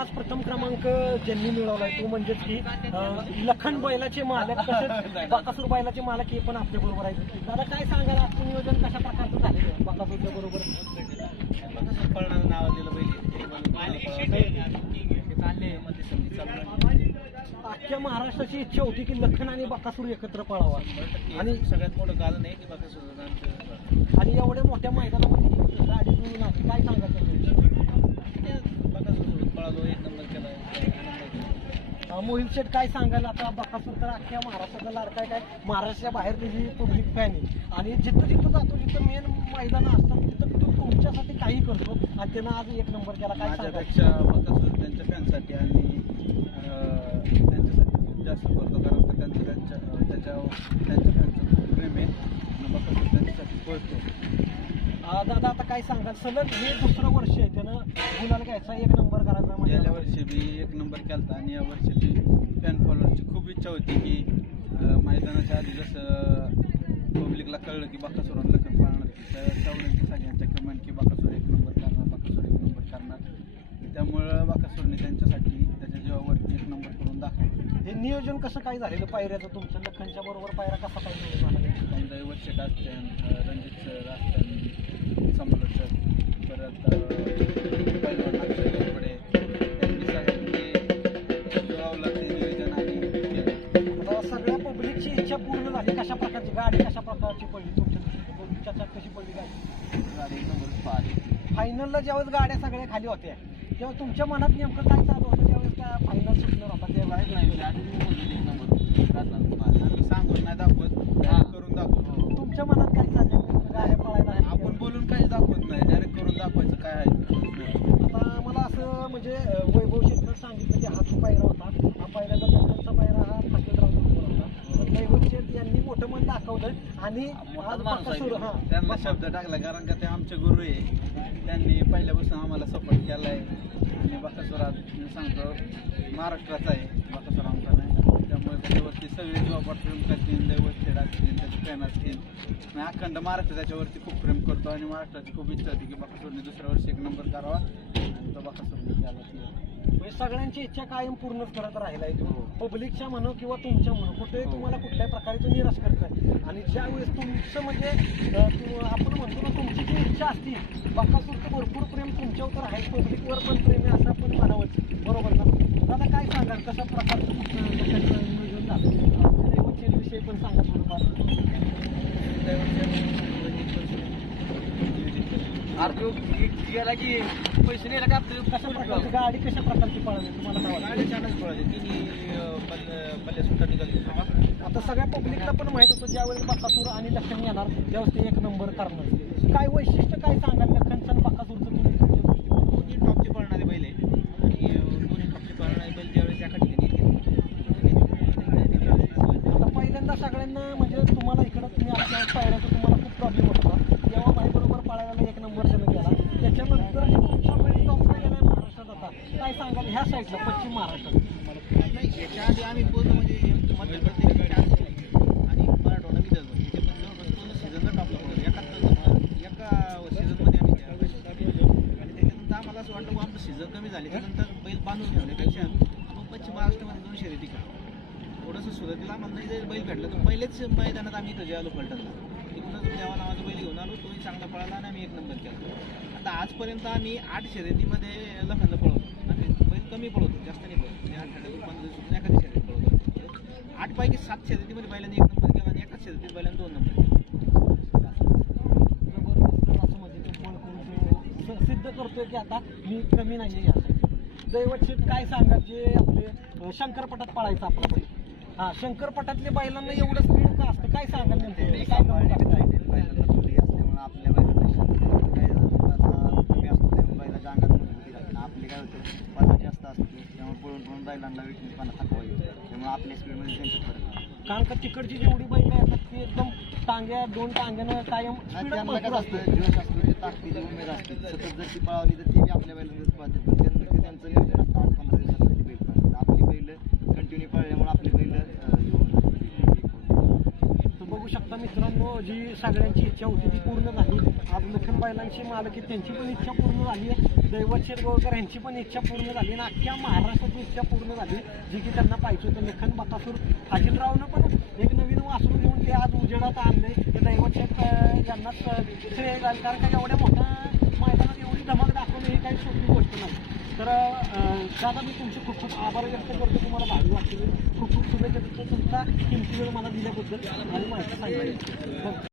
आज प्रथम क्रमांक ज्यांनी मिळवलाय तो म्हणजेच की लखन बैलाचे मालक तसेच बकासूर बैलाचे मालक हे पण आपल्या बरोबर आहेत. दादा काय सांगाल आजचं नियोजन कशा प्रकारचं झालेलं बकासूरच्या बरोबर? पळणार नावाजलेलं अख्ख्या महाराष्ट्राची इच्छा होती की लखन आणि बकासूर एकत्र पळावा आणि सगळ्यात मोठं कारण आहे की बकासूर आणि एवढ्या मोठ्या मैदानामध्ये गाडी जुळून आली. काय सांगाल बकासूर पळालो, एक नंबर केला. मोहित शेठ काय सांगाल? आता बकासूर तर अख्ख्या महाराष्ट्राचा लाडका काय महाराष्ट्राच्या बाहेर त्याची पब्लिक फॅन आहे आणि जिथं जिथं जातो जिथं मेन मैदानं असतात तिथं तो तुमच्यासाठी काही करतो आणि त्यानं आज एक नंबर केला. काय माझ्यापेक्षा बकासूर त्यांच्या फॅनसाठी आणि त्यांच्यासाठी खूप जास्त करतो, कारण का त्यांच्या फॅनचं खूप प्रेम आहे. बकासूर त्यांच्यासाठी पळतो. दादा आता काय सांगाल? सलग हे दुसरं वर्ष आहे त्यानं गुलाल घ्यायचा, एक नंबर करायचा. गेल्या वर्षी बी एक नंबर केला आणि या वर्षी बी फॅन फॉलोअरची खूप इच्छा होती की मैदानाच्या आधी जसं पब्लिकला कळलं की बकासूर लखन पाळणार तेवढ्यांची सगळ्यांच्या कमेंट की बकासूर एक नंबर करणार, बकासूर एक नंबर करणार. त्यामुळं बकासूरने त्यांच्यासाठी त्याच्या जीवावरती एक नंबर करून दाखवलं. हे नियोजन कसं काय झालेलं पायऱ्याचं तुमच्या लखनच्या बरोबर? पायरा कसा काय नियोजन झाला? दैवत असते, रणजित सर असतात, सम्राट सर, परत पैलवान पुढे त्यांनी सगळ्यांनी जुळवलं ते नियोजन आणि केलं. आता सगळ्या पब्लिकची इच्छा पूर्ण झाली. कशा प्रकारची गाडी कशा प्रकारची पडली तुमच्या कशी पडली गाडी? एक नंबरच पाहिजे. फायनलला ज्यावेळेस गाड्या सगळ्या खाली होत्या तेव्हा तुमच्या मनात नेमकं काय चालू होतं ज्यावेळेस काय फायनल सुटणार होता त्यावेळेस? आम्ही सांगून नाही दाखवत, करून दाखवतो. तुमच्या मनात काय चाललं गाड्या पळायला? आपण बोलून काही दाखवत नाही, डायरेक्ट करून दाखवायचं काय आहे. आता मला असं म्हणजे वैभव शेठकर सांगितलं की हाच पायरा होता, हा पहिल्यांदा लखनचा पायरा हा फाटेल होता. वैभव शेठ यांनी मोठं मन दाखवलं आणि आज बकासूर त्यांना शब्द टाकला, कारण का ते आमचे गुरु आहे. त्यांनी पहिल्यापासून आम्हाला सपोर्ट केला आहे आणि बकासूरात मी सांगतो महाराष्ट्राचा आहे बकासूर, आमचा नाही. त्यामुळे त्याच्यावरती सगळे जॉब प्रेम करतील, दैवत खेळ असतील, त्याचे फॅन असतील. मी अखंड महाराष्ट्र त्याच्यावरती खूप प्रेम करतो आणि महाराष्ट्राची खूप इच्छा होती की बकासूरने दुसऱ्या वर्षी एक नंबर करावा आणि तो बकासूरने केला. म्हणजे सगळ्यांची इच्छा कायम पूर्णच करत राहिलाय तो, पब्लिकच्या म्हणो किंवा तुमच्या म्हणो, कुठेही तुम्हाला कुठल्याही प्रकारे तो निराश करत नाही. आणि ज्यावेळेस तुमचं म्हणजे आपण म्हणतो ना तुमची जी इच्छा असती, बकासूरचं भरपूर प्रेम तुमच्यावर तर आहे, पब्लिकवर पण प्रेम आहे असं आपण म्हणावं, बरोबर ना? दादा काय सांगाल कशा प्रकारचं नियोजन झालं विषयी पण सांगा थोडंफार. गेला की पैसे नाही का कशा प्रकारची गाडी कशा प्रकारची पळाली तुम्हाला? गाडी छानच पळाली, तिन्ही पल्ले सुद्धा निघाली. आता सगळ्या पब्लिकला पण माहित होतं ज्यावेळेस बकासूर आणि लखन येणार त्यावेळेस ते एक नंबर करणार. काय वैशिष्ट्य काय सांगाल लखनचं आणि बकासूरचं तुम्ही? दोन्ही टॉपची पळणारे बैल आहे आणि दोन्ही टॉपची पळणारे बैल ज्यावेळेस एका ठिकाणी आता पहिल्यांदा सगळ्यांना म्हणजे तुम्हाला इकडं तुम्ही आपल्या पायऱ्याचा तुम्हाला खूप प्रॉब्लेम होता, तेव्हा बाईबरोबर पळायला एक नंबर त्यानं केला. त्याच्यानंतर तुमच्या बैल टॉपला गेलाय महाराष्ट्रात. आता काय सांगाल ह्या साईडला पश्चिम महाराष्ट्रात? नाही, याच्या आधी आम्ही पूर्ण म्हणजे मध्य प्रदेशच्या आणि मराठवाडा विदर्भ याचे पण पूर्ण सीझनला टॉपला पडतो. एका सीझनमध्ये आम्ही आणि त्याच्यानंतर आम्हाला असं वाटलं की आमचं सीझन कमी झाले, त्यानंतर बैल बांधून ठेवण्यापेक्षा आपण पश्चिम महाराष्ट्रामध्ये 2 शर्यती करा. थोडंसं सुरुवातीला आम्हाला नाही जर बैल भेटला तर पहिलेच मैदानात आम्ही इथं जे आलो पलटणला, तिथूनच देवा नावाचा बैल घेऊन आलो, तोही चांगला पळाला आणि आम्ही एक नंबर केला. आता आजपर्यंत आम्ही 8 शर्यतीमध्ये लखनला पळवतो. आम्ही बैल कमी पळवतो, जास्त नाही पळवतो. 8 15 दिवसातून एखादी शर्यत पळवतो. 8 पैकी 7 शर्यतीमध्ये बैलांनी एक नंबर केला आणि एकाच शर्यतीत बैलांनी 2 नंबर केला. जबरदस्त असं म्हणजे ते पळ करून सिद्ध करतोय की आता मी कमी नाही आहे यासाठी. दैवत काय सांगा जे आपले शंकरपटात पळायचं आपला बैल, हा शंकरपटातल्या बैलांना एवढं स्पीड का असतं? काय सांगाल नेमकं? आपल्या बैलापेक्षा काय कमी असतो, त्यामुळे बैलाच्या अंगात मजबुती राहते. आपली काय होतं पल्ला जास्त असतो, त्यामुळे पळून बैलांना विकनेसपणा थकवा येतो, त्यामुळे आपल्या स्पीडमध्ये त्यांच्यात फरक आहे. कारण का तिकडची जेवढी बैल येतात ती एकदम टांग्या 2 टांग्यानं कायम त्यांना काय असतं जोश असतो, ते ताकदीची उमेद असते. सतत जर ती पळावली तर ती आपल्या बैलांनाच पळते, पण त्यांचं नियोजन असतं 8-15 दिवसासाठी बैल पळतात. आपली बैल कंटिन्यू पळल्यामुळे आपली बैल बघू शकता मित्रांनो, जी सगळ्यांची इच्छा होती ती पूर्ण झाली. आज लखन बैलांची मालक आहेत त्यांची पण इच्छा पूर्ण झाली आहे. दैवत शेरगावकर यांची पण इच्छा पूर्ण झाली आणि अख्ख्या महाराष्ट्राची इच्छा पूर्ण झाली जी की त्यांना पाहिजे होतं. लखन बकासूर फाजीलरावनं पण एक नवीन वासरू घेऊन ते आज उजेडात आणले. ते दैवत शेठ यांनाच श्रेय जाईल, कारण का एवढ्या मोठ्या मैदानात एवढी धमक दाखवणे ही काही सोपी गोष्ट नाही. तर दादा मी तुमचे खूप खूप आभार व्यक्त करतो. तुम्हाला भारी वाटते. खूप खूप शुभेच्छा देतो तुमचा किमती वेळ मला दिल्याबद्दल आणि माहिती सांगितली.